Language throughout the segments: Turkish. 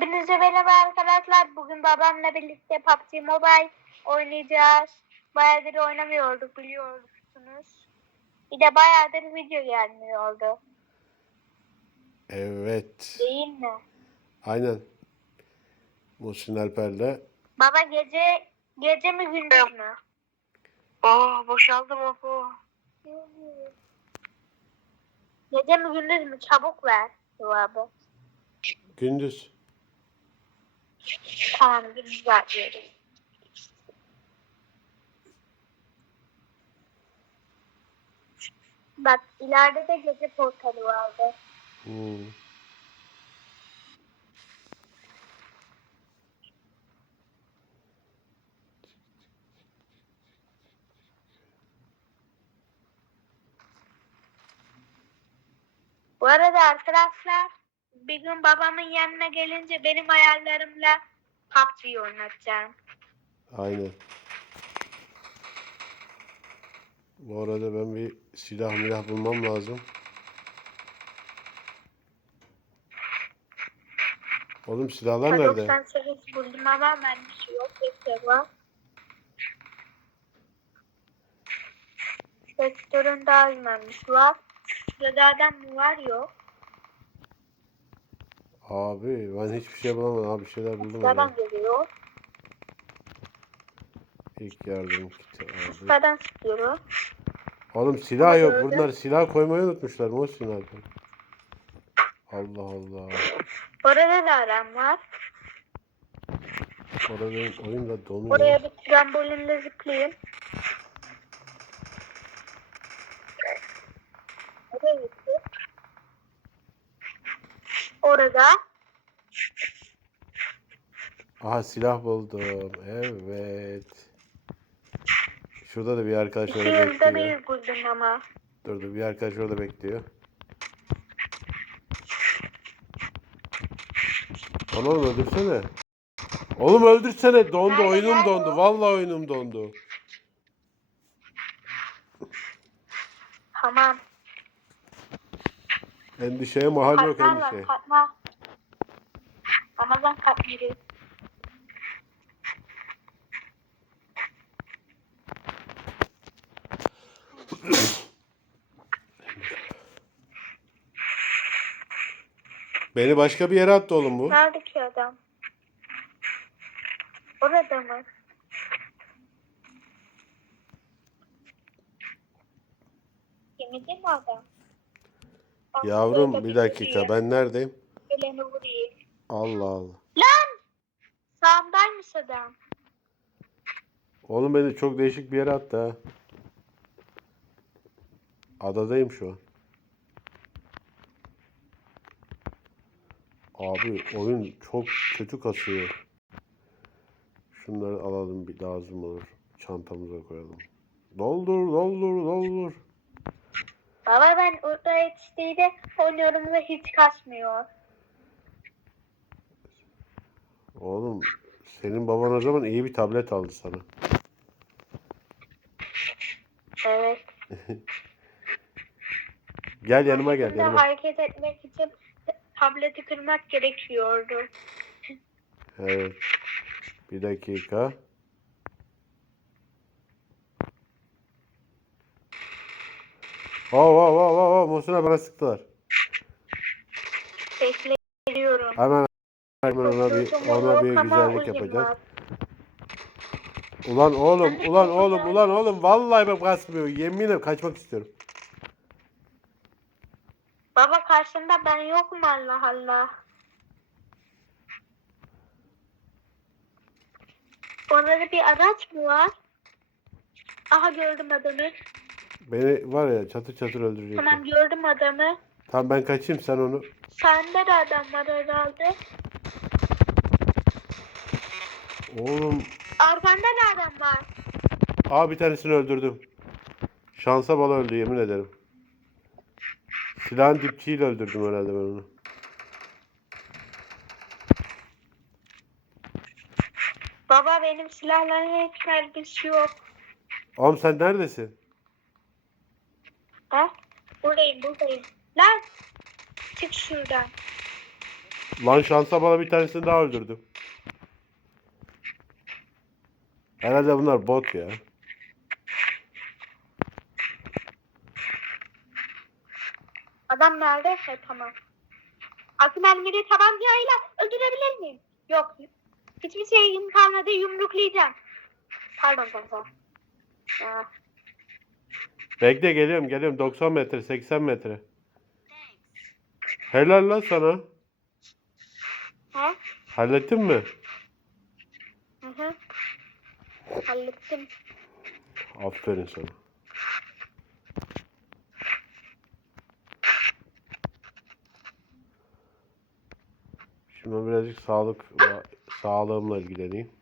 Hepinize merhaba arkadaşlar. Bugün babamla birlikte PUBG Mobile oynayacağız. Bayağıdır oynamıyorduk biliyorsunuz. Bir de bayağıdır video gelmiyordu. Evet. Değil mi? Aynen. Muhsin Alper'le. Baba gece gece mi gündüz mü? Aa boşaldım oku. Gece mi gündüz mü? Çabuk ver cevabı. Gündüz. Tamam gündüz yapıyorum. Bak ileride de gece portalı vardı. Hmm. Bu arada arkadaşlar bir gün babamın yanına gelince benim hayallerimle PUBG'yi oynatacağım. Aynen. Bu arada ben bir silah milah bulmam lazım. Oğlum silahlar nerede? 98 buldum ama mermisi yok. Bekle var. Sektörün daha var. Şurada adam mı var yok. Abi ben hiçbir şey bulamadım. Abi bir şeyler buldum. Ama. geliyor. İlk yardım kiti abi. Şuradan sıkıyorum. Oğlum silah yok. Bunlar silah koymayı unutmuşlar. Muhsin Alper. Allah Allah. Orada da adam var. Orada benim oyun da donuyor. Oraya bir trambolinle zıplayayım. Nereye? Orada. Aha silah buldum. Evet. Şurada da bir arkadaş orada yılda bekliyor. bir buldum ama. Dur dur bir arkadaş orada bekliyor. Lan oğlum öldürsene. Oğlum öldürsene. Dondu Nerede, oyunum nerede dondu. Vallahi oyunum dondu. Tamam. Endişeye mahal yok Katmer var endişe. katmer. Ramazan katmeri. Beni başka bir yere attı oğlum bu. Nerede ki adam? Orada mı? Yemedi mi adam? Bak, Yavrum bir dakika ben neredeyim? Allah Allah. Lan! Sağımdaymış adam. Oğlum beni çok değişik bir yere attı ha. Adadayım şu an. Abi oyun çok kötü kasıyor. Şunları alalım bir lazım olur. Çantamıza koyalım. Doldur doldur doldur. Baba ben orada yetiştiğinde oynuyorum ve hiç kasmıyor. Oğlum senin baban o zaman iyi bir tablet aldı sana. Evet. Gel yanıma gel yanıma. hareket etmek için tableti kırmak gerekiyordu. Evet. Bir dakika. Oh oh oh oh oh Muhsin'e bana sıktılar. Bekliyorum. Hemen hemen ona bir ona bir güzellik yapacağız. Ulan oğlum ulan oğlum ulan oğlum vallahi ben kasmıyor. Yeminle kaçmak istiyorum. Baba karşında ben yok mu Allah Allah? Orada bir araç mı var? Aha gördüm adamı. Beni var ya çatır çatır öldürecek. Tamam gördüm adamı. Tamam ben kaçayım sen onu. Sende de adam var herhalde. Oğlum Arkanda da adam var. Aa bir tanesini öldürdüm. Şansa bala öldü yemin ederim. Silahın dipçiyle öldürdüm herhalde ben onu. Baba benim silahların hiç mermisi yok. Oğlum sen neredesin? Ha? Buradayım buradayım. Lan! Çık şuradan. Lan şansa bana bir tanesini daha öldürdüm. Herhalde bunlar bot ya. Adam nerede? He, tamam. Akın mermileri tabancayla öldürebilir miyim? Yok. Hiçbir şeyim kalmadı yumruklayacağım. Pardon kanka. Ah, Bekle geliyorum geliyorum 90 metre 80 metre. Helal lan sana. He? Hallettin mi? Hı hı. Hallettim. Aferin sana. Şimdi birazcık sağlık sağlığımla ilgileneyim.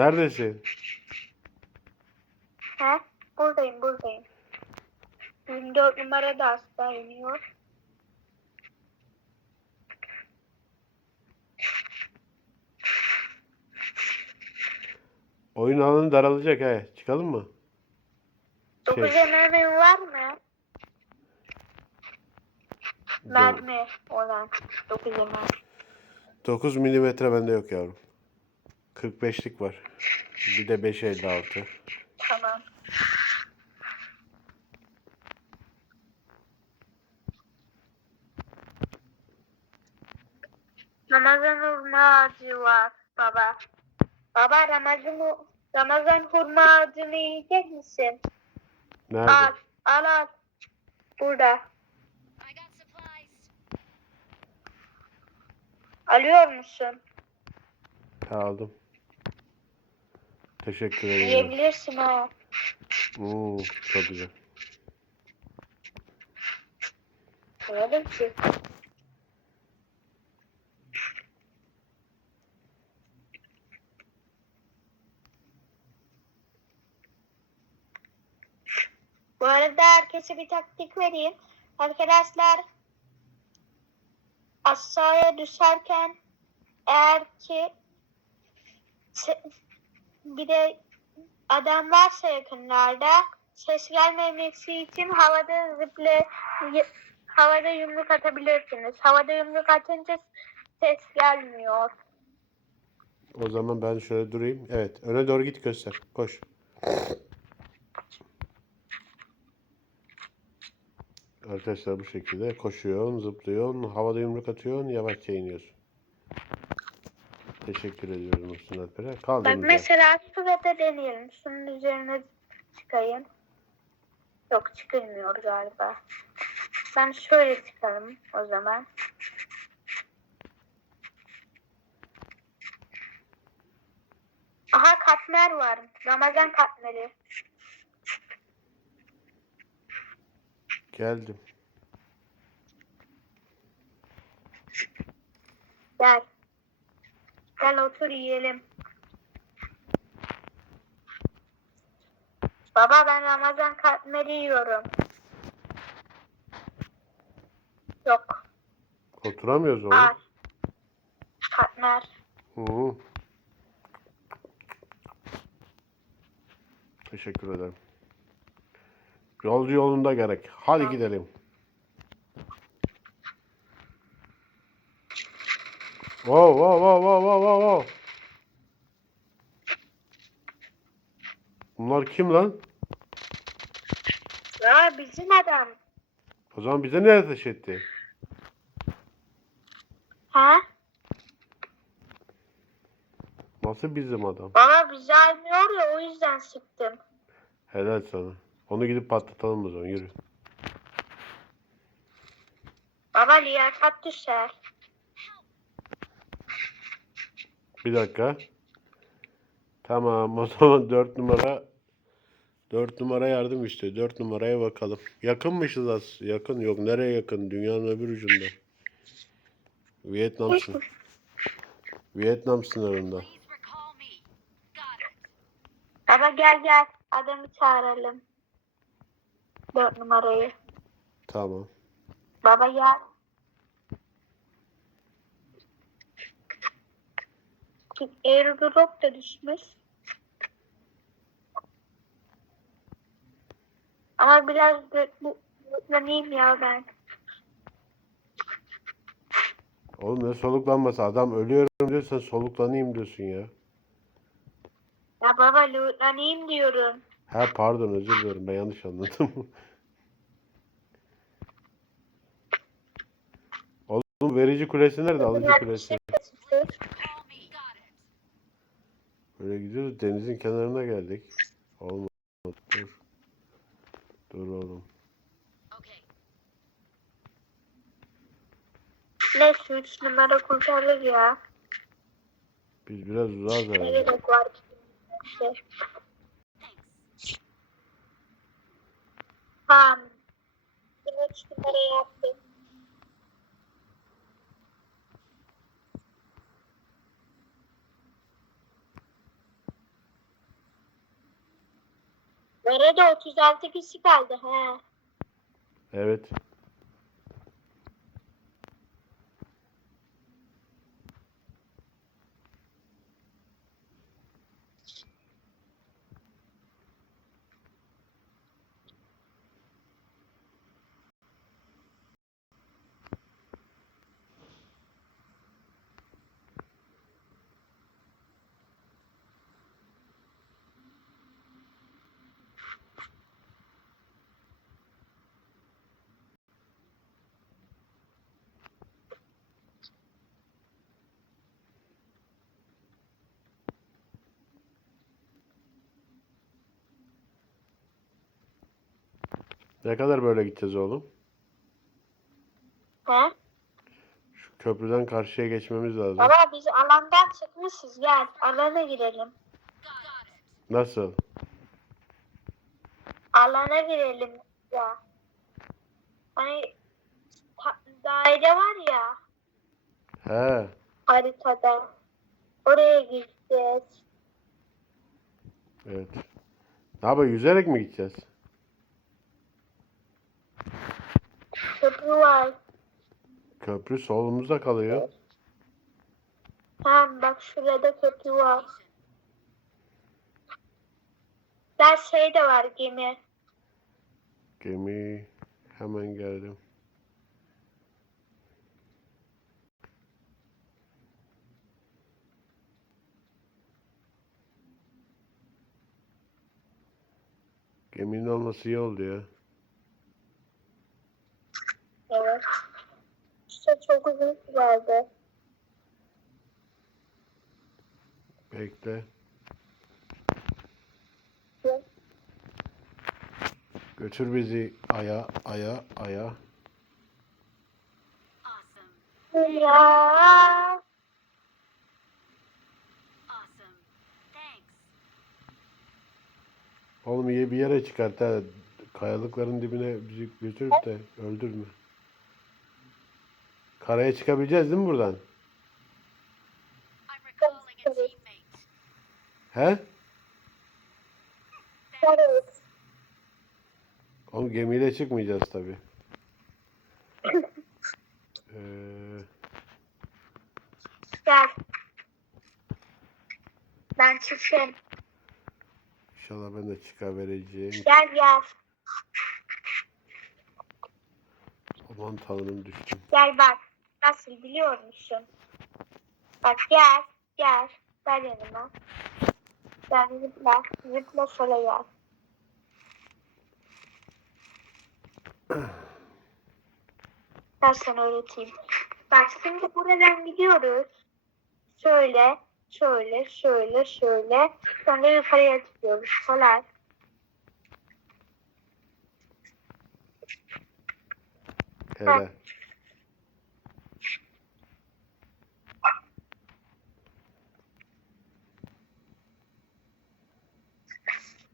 Neredesin? He? Buradayım buradayım. 24 numara da hasta iniyor. Oyun alanı daralacak he. Çıkalım mı? 9 Şey. mermi var mı? Mermi olan 9 mermi. 9 milimetre bende yok yavrum. 45'lik var. Bir de 5.56. Tamam. Ramazan hurma ağacı var baba. Baba Ramazan, Ramazan hurma ağacını yiyecek misin? Nerede? Al, al al. Burada. Alıyor musun? Aldım. Teşekkür ederim. Yiyebilirsin ha. Oo, çok güzel. Anladın ki. Bu arada herkese bir taktik vereyim. Arkadaşlar aşağıya düşerken eğer ki bir de adam varsa yakınlarda ses gelmemesi için havada zıpla y- havada yumruk atabilirsiniz. Havada yumruk atınca ses gelmiyor. O zaman ben şöyle durayım. Evet. Öne doğru git göster. Koş. Arkadaşlar bu şekilde koşuyorsun, zıplıyorsun, havada yumruk atıyorsun, yavaşça iniyorsun. Teşekkür ediyorum Muhsin Alper'e. Bak Kaldığımız yer. mesela şurada deneyelim. Şunun üzerine çıkayım. Yok çıkılmıyor galiba. Ben şöyle çıkalım o zaman. Aha katmer var. Ramazan katmeri. Geldim. Gel. Gel otur yiyelim. Baba ben Ramazan katmeri yiyorum. Yok. Oturamıyoruz oğlum. Al. Katmer. Hı. Teşekkür ederim. Yolcu yolunda gerek. Hadi gidelim. Wow, wow, wow, wow, wow, wow, wow. Bunlar kim lan? Ya bizim adam. O zaman bize ne ateş etti? Ha? Nasıl bizim adam? Baba bizi almıyor ya o yüzden sıktım. Helal sana. Onu gidip patlatalım o zaman yürü. Baba liyakat düşer. Bir dakika. Tamam o zaman 4 numara 4 numara yardım işte. 4 numaraya bakalım. Yakınmışız az. Yakın yok. Nereye yakın? Dünyanın öbür ucunda. Vietnam sın. Vietnam sınırında. Baba gel gel adamı çağıralım. Dört numarayı. Tamam. Baba baba ya. Airdrop da düşmüş. Ama biraz da mutlanayım ya ben. Oğlum ne soluklanması? Adam ölüyorum diyor sen soluklanayım diyorsun ya. Ya baba lootlanayım diyorum. Ha pardon özür dilerim ben yanlış anladım. Oğlum verici kulesi nerede? Alıcı kulesi. Böyle gidiyoruz denizin kenarına geldik. Olmadı. Dur. Dur oğlum. Neyse 3 numara kurtarır ya. Biz biraz uzağız Ne herhalde. gerek var ki? Thanks. Tamam. 3 numara yaptık. Nerede 36 kişi kaldı ha? Evet. Ne kadar böyle gideceğiz oğlum? He? Şu köprüden karşıya geçmemiz lazım. Baba biz alandan çıkmışız gel alana girelim. Nasıl? Alana girelim ya. Hani daire var ya He. haritada. Oraya gideceğiz. Evet. Ne yapalım yüzerek mi gideceğiz? Köprü var. Köprü solumuzda kalıyor. Tamam bak şurada köprü var. Ben şey de var gemi. Gemi hemen geldim. Geminin olması iyi oldu ya. Evet. İşte çok uzun sürerdi. Bekle. Götür bizi aya aya aya. Awesome. Ya. Awesome. Thanks. Oğlum iyi bir yere çıkart ha. Kayalıkların dibine bizi götürüp de öldürme. Karaya çıkabileceğiz değil mi buradan? He? Evet. Oğlum gemiyle çıkmayacağız tabii. Ee, Gel. Ben çıkayım. inşallah ben de çıkabileceğim. Gel gel. Aman tanrım düştüm. Gel bak. Nasıl biliyor musun? Bak gel. Gel. Gel yanıma. Gel zıpla. Zıpla sola gel. Ben sana öğreteyim. Bak şimdi buradan gidiyoruz. Şöyle, şöyle, şöyle, şöyle. Sonra yukarıya çıkıyoruz. Kolay. Hele.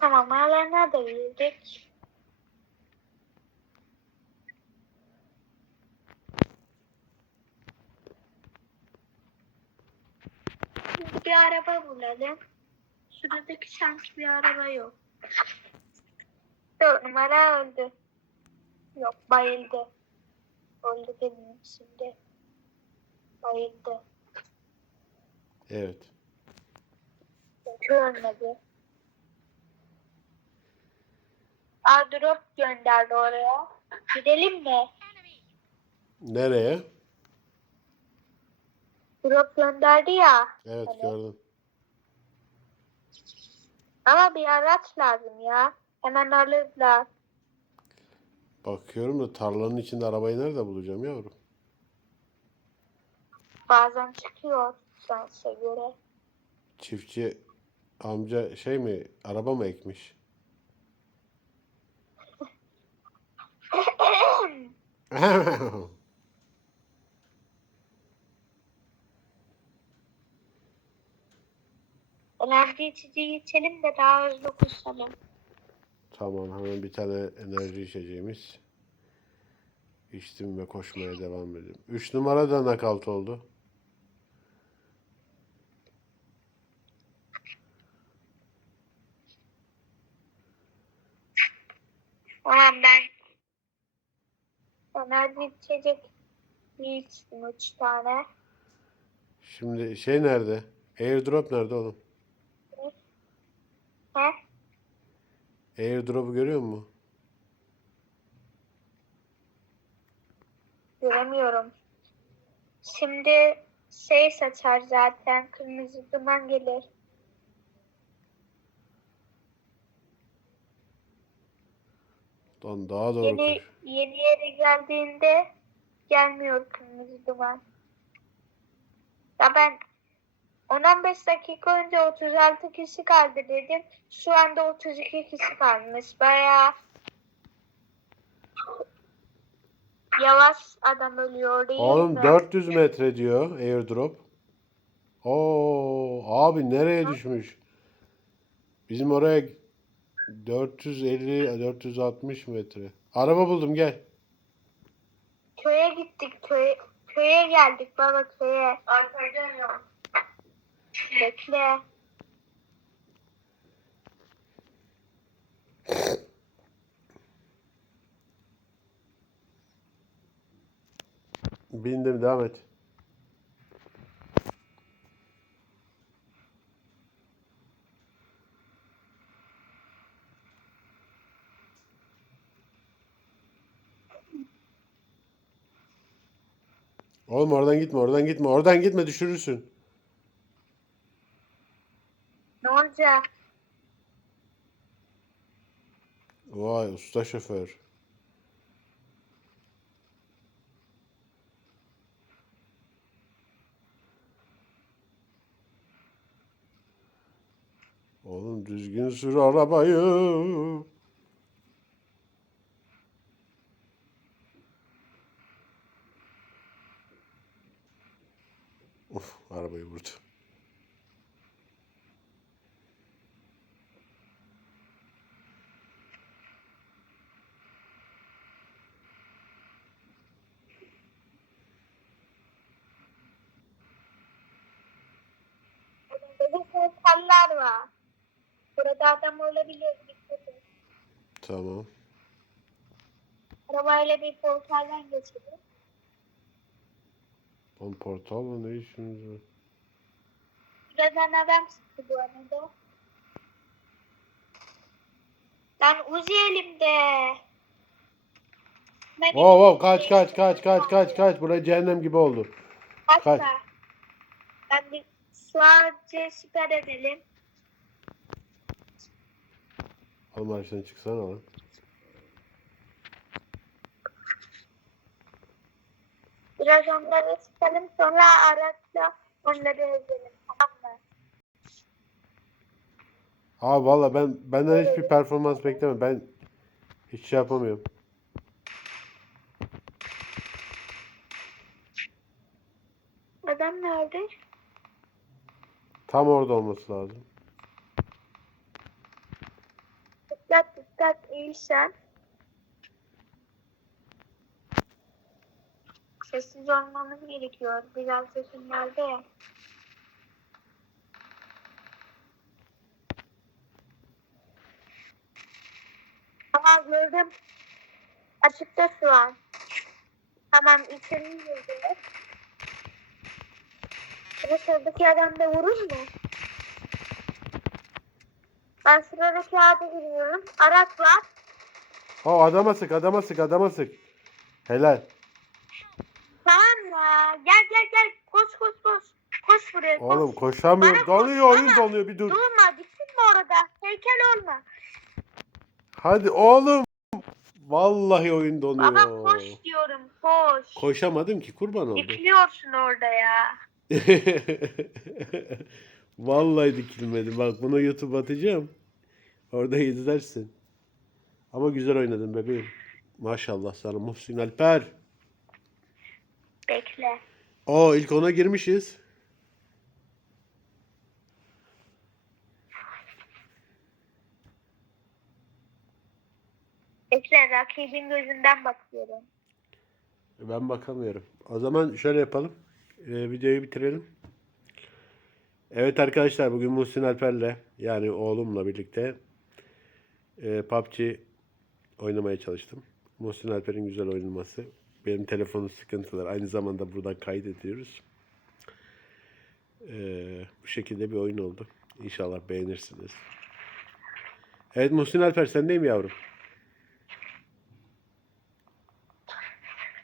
Tamam, aralarına da. Şimdi bir araba bulalım. Şuradaki sanki bir araba yok. Dört numara öldü. Yok bayıldı. Oldu demeyeyim şimdi. Bayıldı. Evet. Çünkü ölmedi. Aa drop gönderdi oraya. Gidelim mi? Nereye? Drop gönderdi ya. Evet Evet. gördüm. Ama bir araç lazım ya. Hemen alırlar. Bakıyorum da tarlanın içinde arabayı nerede bulacağım yavrum? Bazen çıkıyor dansa göre. Çiftçi amca şey mi araba mı ekmiş? Enerji içeceği içelim de daha hızlı koşalım. Tamam hemen bir tane enerji içeceğimiz. İçtim ve koşmaya devam edeyim. 3 numara da nakavt oldu. Tamam ben enerji içecek bir içtim üç tane. Şimdi şey nerede? Airdrop nerede oğlum? He? Airdrop'u görüyor musun? Göremiyorum. Şimdi şey saçar zaten. Kırmızı duman gelir. Lan daha doğru Yeni, koş. yeni yere geldiğinde gelmiyor kırmızı duman. Ya ben 10-15 dakika önce 36 kişi kaldı dedim. Şu anda 32 kişi kalmış. Bayağı yavaş adam ölüyor değil Oğlum mi? 400 metre diyor airdrop. Oo abi nereye düşmüş? Bizim oraya 450 460 metre. Araba buldum gel. Köye gittik. Köye, köye geldik baba köye. Alper geliyor. Bekle. Bindim devam et. Oğlum oradan gitme, oradan gitme, oradan gitme düşürürsün. Ne olacak? Vay usta şoför. Oğlum düzgün sür arabayı. Of arabayı vurdu. Portaller var. Burada adam olabilir. Tamam. Arabayla bir portaldan geçelim. Lan portalla ne işiniz var? Buradan adam çıktı bu arada. Lan Uzi elimde. Ben Wow wow kaç kaç kaç kaç kaç kaç. Burası cehennem gibi oldu. Kaçma. kaç. Ben bir sadece süper edelim. Oğlum araçtan çıksana lan. Biraz onları sıkalım sonra araçla onları ezelim. Tamam mı? Abi valla ben benden hiçbir performans bekleme. Ben hiç şey yapamıyorum. Adam nerede? Tam orada olması lazım. Dikkat dikkat iyi sen. Sessiz olmamız gerekiyor. Biraz sesin nerede ya? Tamam gördüm. Açıkta şu an. Tamam içeri girdi. Ama sıradaki adam da vurur mu? Ben sıradaki abi giriyorum. Araç var. O adama sık adama sık adama sık. Helal. Tamam ya. Gel gel gel. Koş koş koş. Koş buraya koş. Oğlum koşamıyorum. Bana Donuyor oyun koşsana. donuyor bir dur. Durma gitsin mi orada? Heykel olma. Hadi oğlum. Vallahi oyun donuyor. Baba koş diyorum koş. Koşamadım ki kurban oldum. Dikiliyorsun orada ya. Vallahi dikilmedim. Bak bunu YouTube atacağım. Orada izlersin. Ama güzel oynadın bebeğim. Maşallah sana Muhsin Alper. Bekle. O ilk ona girmişiz. Bekle rakibin gözünden bakıyorum. Ben bakamıyorum. O zaman şöyle yapalım. Ee, videoyu bitirelim. Evet arkadaşlar bugün Muhsin Alper'le yani oğlumla birlikte e, PUBG oynamaya çalıştım. Muhsin Alper'in güzel oynaması. Benim telefonun sıkıntılar. Aynı zamanda buradan kaydediyoruz. Ee, bu şekilde bir oyun oldu. İnşallah beğenirsiniz. Evet Muhsin Alper sendeyim yavrum.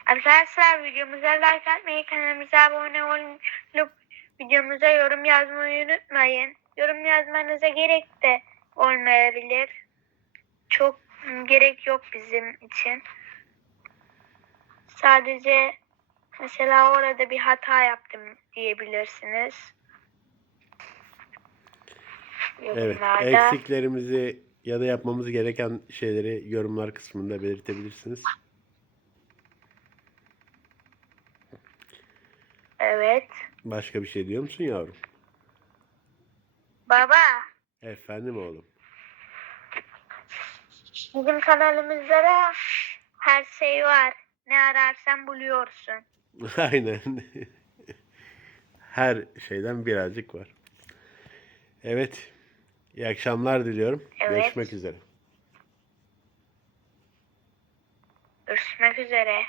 Arkadaşlar videomuza like atmayı, kanalımıza abone olup videomuza yorum yazmayı unutmayın. Yorum yazmanıza gerek de olmayabilir. Çok gerek yok bizim için. Sadece mesela orada bir hata yaptım diyebilirsiniz. Evet, Yorumlarda. eksiklerimizi ya da yapmamız gereken şeyleri yorumlar kısmında belirtebilirsiniz. Evet. Başka bir şey diyor musun yavrum? Baba, Efendim oğlum. bizim kanalımızda da her şey var. Ne ararsan buluyorsun. Aynen. Her şeyden birazcık var. Evet. İyi akşamlar diliyorum. Evet. Görüşmek üzere. Görüşmek üzere.